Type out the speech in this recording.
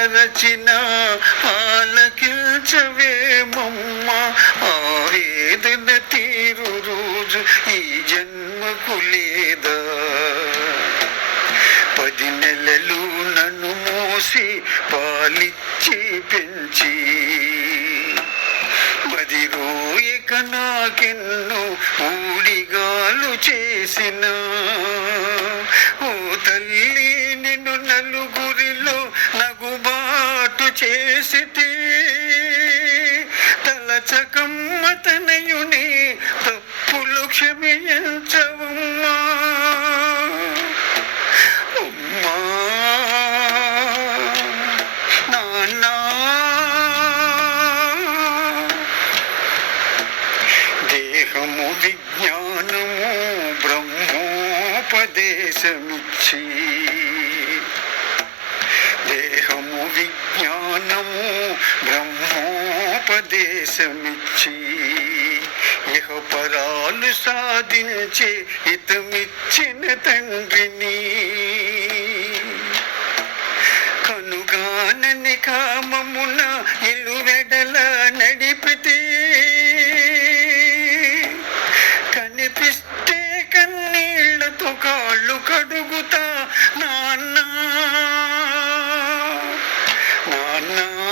అరచిన ఆలకించవేమమ్మా ఆవేదన తీరు రోజు ఈ జన్మకు లేదా. పది నెలలు నన్ను మూసి పాలిచ్చి పెంచి. పది రోయక నాకెన్ను ఊడిగాలు చేసినా. తనయుని తప్పులు క్షమించవమ్మా. అమ్మా నాన్నా. దేహము విజ్ఞానము బ్రహ్మోపదేశమిచ్చి దేహము విజ్ఞానము బ్రహ్మోపదేశమిచ్చి పరాలు సాధించే ఇతమిచ్చిన తండ్రిని. కనుగానని కామమున ఇలువెడల నడిపితే కనిపిస్తే కన్నీళ్ళతో కాళ్ళు కడుగుతా నాన్న. నాన్నా.